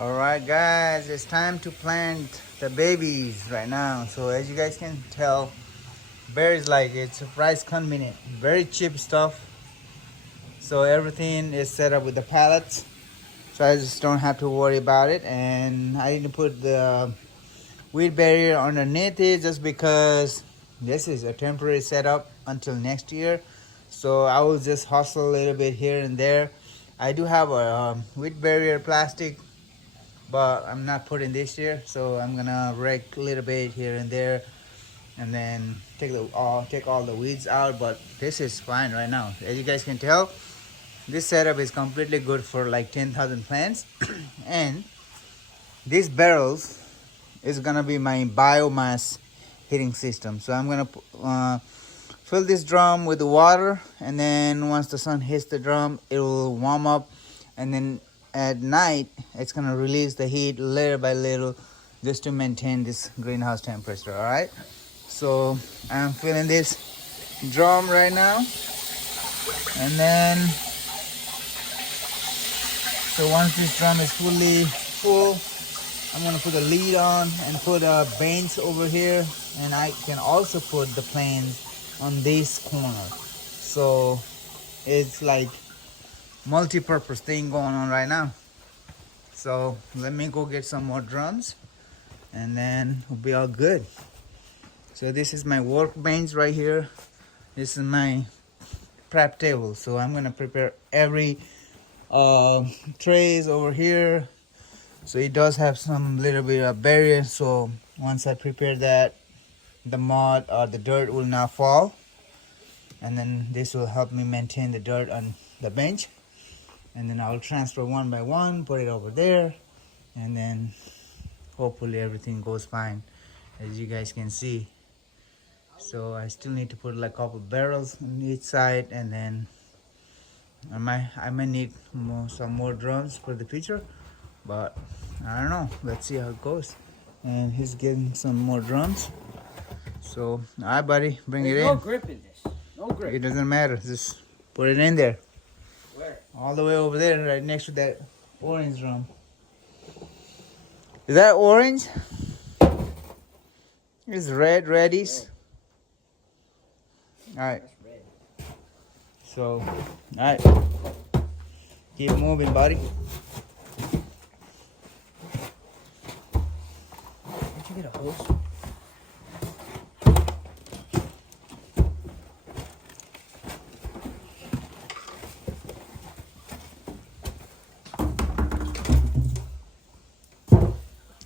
All right, guys, it's time to plant the babies right now. So as you guys can tell, very like it's price convenient, very cheap stuff. So everything is set up with the pallets, so I just don't have to worry about it. And I need to put the weed barrier underneath it just because this is a temporary setup until next year. So I will just hustle a little bit here and there. I do have a weed barrier plastic, but I'm not putting this year, so I'm gonna rake a little bit here and there, and then take all the weeds out. But this is fine right now. As you guys can tell, this setup is completely good for like 10,000 plants. And these barrels is gonna be my biomass heating system. So I'm gonna fill this drum with the water, and then once the sun hits the drum, it will warm up, and then at night it's gonna release the heat little by little, just to maintain this greenhouse temperature. All right, so I'm filling this drum right now, and then so once this drum is fully full, I'm gonna put the lid on and put a bench over here, and I can also put the planes on this corner. So it's like multi-purpose thing going on right now. So let me go get some more drums, and then we'll be all good. So this is my workbench right here. This is my prep table. So I'm gonna prepare every trays over here. So it does have some little bit of barrier, so once I prepare that, the mud or the dirt will not fall, and then this will help me maintain the dirt on the bench. And then I'll transfer one by one, put it over there, and then hopefully everything goes fine, as you guys can see. So I still need to put like a couple barrels on each side, and then I might need some more drums for the future, but I don't know. Let's see how it goes. And he's getting some more drums. So, all right, buddy, bring it in. No grip in this. No grip. It doesn't matter. Just put it in there. Where? All the way over there, right next to that orange drum. Is that orange? It's red, reddies. All right. That's red. So, all right. Keep moving, buddy. Did you get a hose?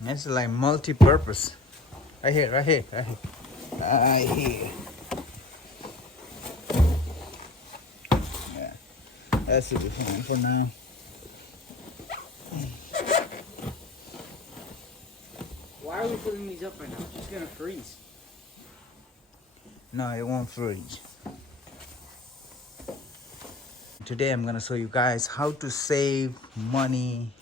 It's like multi-purpose. Right here, right here, right here. Right here. Yeah, that should be fine for now. Why are we filling these up right now? It's just gonna freeze. No, it won't freeze. Today I'm gonna show you guys how to save money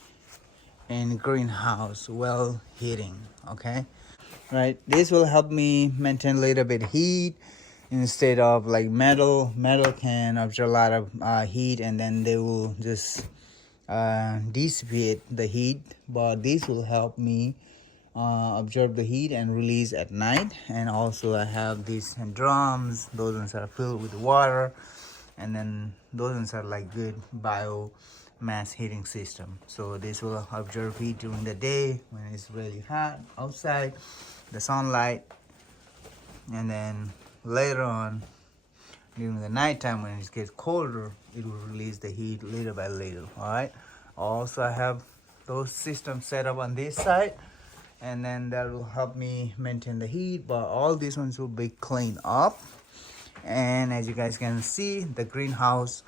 in greenhouse well heating. Okay, right, this will help me maintain a little bit heat instead of like metal can absorb a lot of heat, and then they will just dissipate the heat. But this will help me absorb the heat and release at night. And also I have these drums. Those ones are filled with water, and then those ones are like good biomass heating system. So this will absorb heat during the day when it's really hot outside, the sunlight, and then later on during the nighttime when it gets colder, it will release the heat little by little. All right, also I have those systems set up on this side, and then that will help me maintain the heat. But all these ones will be cleaned up. And as you guys can see, the greenhouse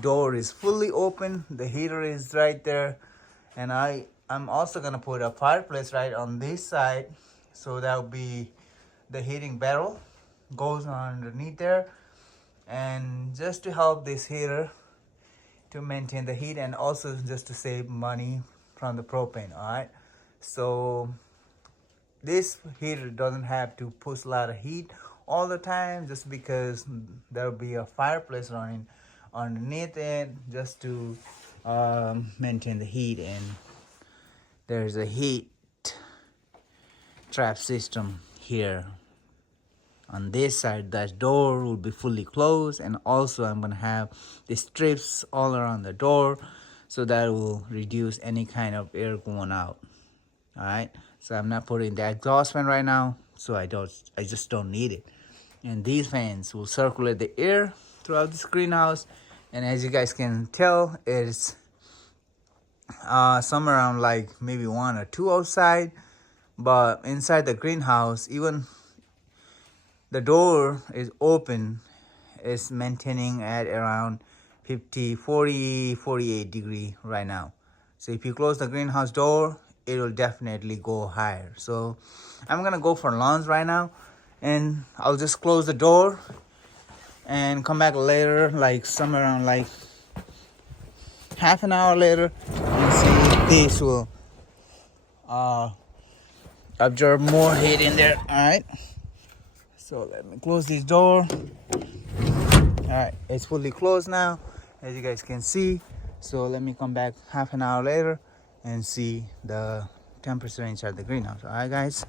door is fully open, the heater is right there, and I'm also gonna put a fireplace right on this side, so that will be the heating barrel goes underneath there, and just to help this heater to maintain the heat, and also just to save money from the propane. All right, so this heater doesn't have to push a lot of heat all the time, just because there'll be a fireplace running underneath it, just to maintain the heat. And there's a heat trap system here. On this side, that door will be fully closed, and also I'm gonna have the strips all around the door, so that will reduce any kind of air going out. All right, so I'm not putting the exhaust fan right now, so I just don't need it. And these fans will circulate the air throughout this greenhouse, and as you guys can tell, it's somewhere around like maybe 1 or 2 outside, but inside the greenhouse, even the door is open, is maintaining at around 50, 40, 48 degree right now. So if you close the greenhouse door, it will definitely go higher. So I'm gonna go for lunch right now, and I'll just close the door and come back later, like somewhere around like half an hour later, and see if this will absorb more heat in there. All right, so let me close this door. All right, it's fully closed now, as you guys can see. So let me come back half an hour later and see the temperature inside the greenhouse. All right, guys.